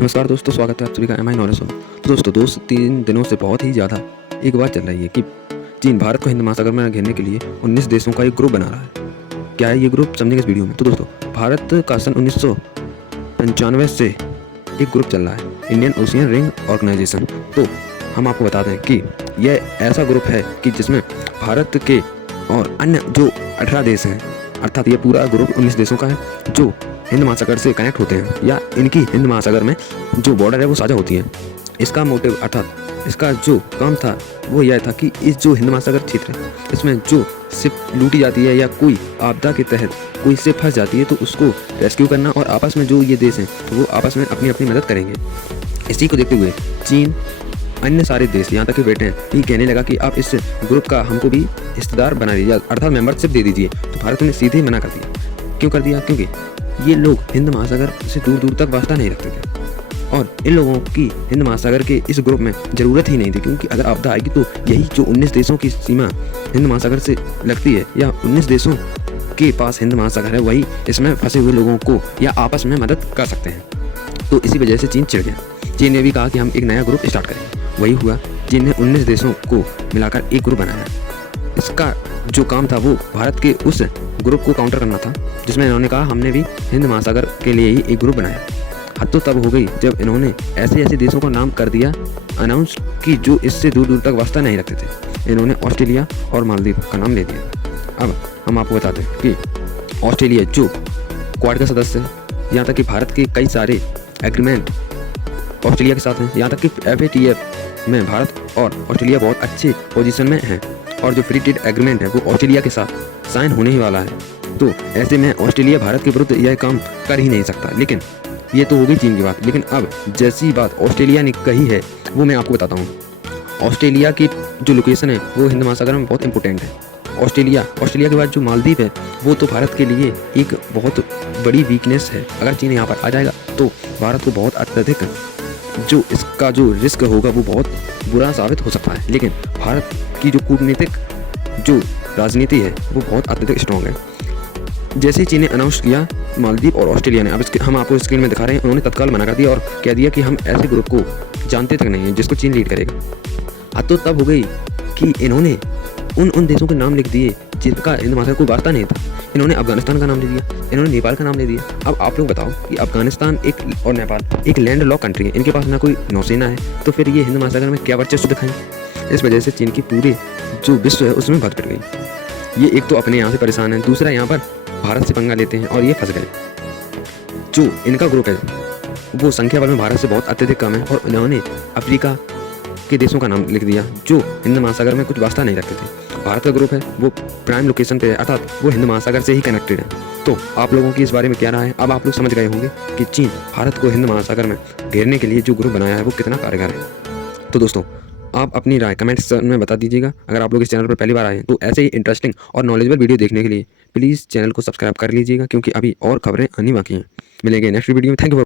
नमस्कार दोस्तों, स्वागत है आप सभी का एम आई नॉलेज में। तो दोस्तों 2 से 3 दिनों से बहुत ही ज़्यादा एक बात चल रही है कि चीन भारत को हिंद महासागर में घेरने के लिए 19 देशों का एक ग्रुप बना रहा है। क्या है ये ग्रुप, समझेंगे इस वीडियो में। तो दोस्तों भारत का सन 1995 से एक ग्रुप चल रहा है, इंडियन ओशियन रिंग ऑर्गेनाइजेशन। तो हम आपको बता दें कि यह ऐसा ग्रुप है कि जिसमें भारत के और अन्य जो 18 देश हैं, अर्थात ये पूरा ग्रुप 19 देशों का है जो हिंद महासागर से कनेक्ट होते हैं या इनकी हिंद महासागर में जो बॉर्डर है वो साझा होती है। इसका मोटिव अर्थात इसका जो काम था वो यह था कि इस जो हिंद महासागर क्षेत्र है इसमें जो शिप लूटी जाती है या कोई आपदा के तहत कोई शिप फंस जाती है तो उसको रेस्क्यू करना, और आपस में जो ये देश हैं तो वो आपस में अपनी अपनी मदद करेंगे। इसी को देखते हुए चीन अन्य सारे देश यहाँ तक कि ब्रिटेन भी कहने लगा कि आप इस ग्रुप का हमको भी हिस्सेदार बना दीजिए, अर्थात मेंबरशिप दे दीजिए। तो भारत ने सीधे मना कर दिया। क्यों कर दिया? क्योंकि ये लोग हिंद महासागर से दूर दूर तक वास्ता नहीं रखते थे और इन लोगों की हिंद महासागर के इस ग्रुप में ज़रूरत ही नहीं थी, क्योंकि अगर आपदा आएगी तो यही जो 19 देशों की सीमा हिंद महासागर से लगती है या 19 देशों के पास हिंद महासागर है, वही इसमें फंसे हुए लोगों को या आपस में मदद कर सकते हैं। तो इसी वजह से चीन चिढ़ गया। चीन ने भी कहा कि हम एक नया ग्रुप स्टार्ट करेंगे। वही हुआ, चीन ने 19 देशों को मिलाकर एक ग्रुप बनाया। इसका जो काम था वो भारत के उस ग्रुप को काउंटर करना था जिसमें इन्होंने कहा हमने भी हिंद महासागर के लिए ही एक ग्रुप बनाया। हद तो तब हो गई जब इन्होंने ऐसे ऐसे देशों का नाम कर दिया अनाउंस कि जो इससे दूर दूर तक वास्ता नहीं रखते थे। इन्होंने ऑस्ट्रेलिया और मालदीव का नाम ले दिया। अब हम आपको बताते हैं कि ऑस्ट्रेलिया जो क्वाड का सदस्य है, यहाँ तक कि भारत के कई सारे एग्रीमेंट ऑस्ट्रेलिया के साथ हैं, यहाँ तक कि FATF में भारत और ऑस्ट्रेलिया बहुत अच्छे पोजीशन में हैं, और जो फ्री ट्रेड एग्रीमेंट है वो ऑस्ट्रेलिया के साथ साइन होने ही वाला है। तो ऐसे में ऑस्ट्रेलिया भारत के विरुद्ध यह काम कर ही नहीं सकता। लेकिन ये तो हो गई चीन की बात। लेकिन अब जैसी बात ऑस्ट्रेलिया ने कही है वो मैं आपको बताता हूँ। ऑस्ट्रेलिया की जो लोकेशन है वो हिंद महासागर में बहुत इंपॉर्टेंट है। ऑस्ट्रेलिया के बाद जो मालदीव है वो तो भारत के लिए एक बहुत बड़ी वीकनेस है। अगर चीन यहाँ पर आ जाएगा तो भारत को बहुत अत्यधिक जो इसका जो रिस्क होगा वो बहुत बुरा साबित हो सकता है। लेकिन भारत की जो कूटनीतिक जो राजनीति है वो बहुत अत्यधिक स्ट्रॉन्ग है। जैसे ही चीन ने अनाउंस किया मालदीव और ऑस्ट्रेलिया ने, अब हम आपको स्क्रीन में दिखा रहे हैं, उन्होंने तत्काल मना कर दिया और कह दिया कि हम ऐसे ग्रुप को जानते तक नहीं है जिसको चीन लीड करेगा। हद तो तब हो गई कि इन्होंने उन देशों के नाम लिख दिए जिनका हिंद महासागर कोई वास्ता नहीं था। इन्होंने अफगानिस्तान का नाम ले दिया, इन्होंने नेपाल का नाम ले दिया। अब आप लोग बताओ कि अफगानिस्तान एक और नेपाल एक लैंड लॉक कंट्री है, इनके पास ना कोई नौसेना है, तो फिर ये हिंद महासागर में क्या वर्चस्व दिखाएंगे? इस वजह से चीन की पूरे जो विश्व है उसमें भद पड़ गई। ये एक तो अपने यहाँ से परेशान है, दूसरा यहाँ पर भारत से पंगा लेते हैं और ये फंस गए। जो इनका ग्रुप है वो संख्या बल में भारत से बहुत अत्यधिक कम है और उन्होंने अफ्रीका के देशों का नाम लिख दिया जो हिंद महासागर में कुछ वास्ता नहीं रखते थे। भारत का ग्रुप है वो प्राइम लोकेशन पे है, अर्थात वो हिंद महासागर से ही कनेक्टेड है। तो आप लोगों की इस बारे में क्या राय है? अब आप लोग समझ गए होंगे कि चीन भारत को हिंद महासागर में घेरने के लिए जो ग्रुप बनाया है वो कितना कारगर है। तो दोस्तों आप अपनी राय कमेंट सेक्शन में बता दीजिएगा। अगर आप लोग इस चैनल पर पहली बार आए हैं तो ऐसे ही इंटरेस्टिंग और नॉलेजेबल वीडियो देखने के लिए प्लीज़ चैनल को सब्सक्राइब कर लीजिएगा, क्योंकि अभी और खबरें आनी बाकी हैं। मिलेंगे नेक्स्ट वीडियो में। Thank you.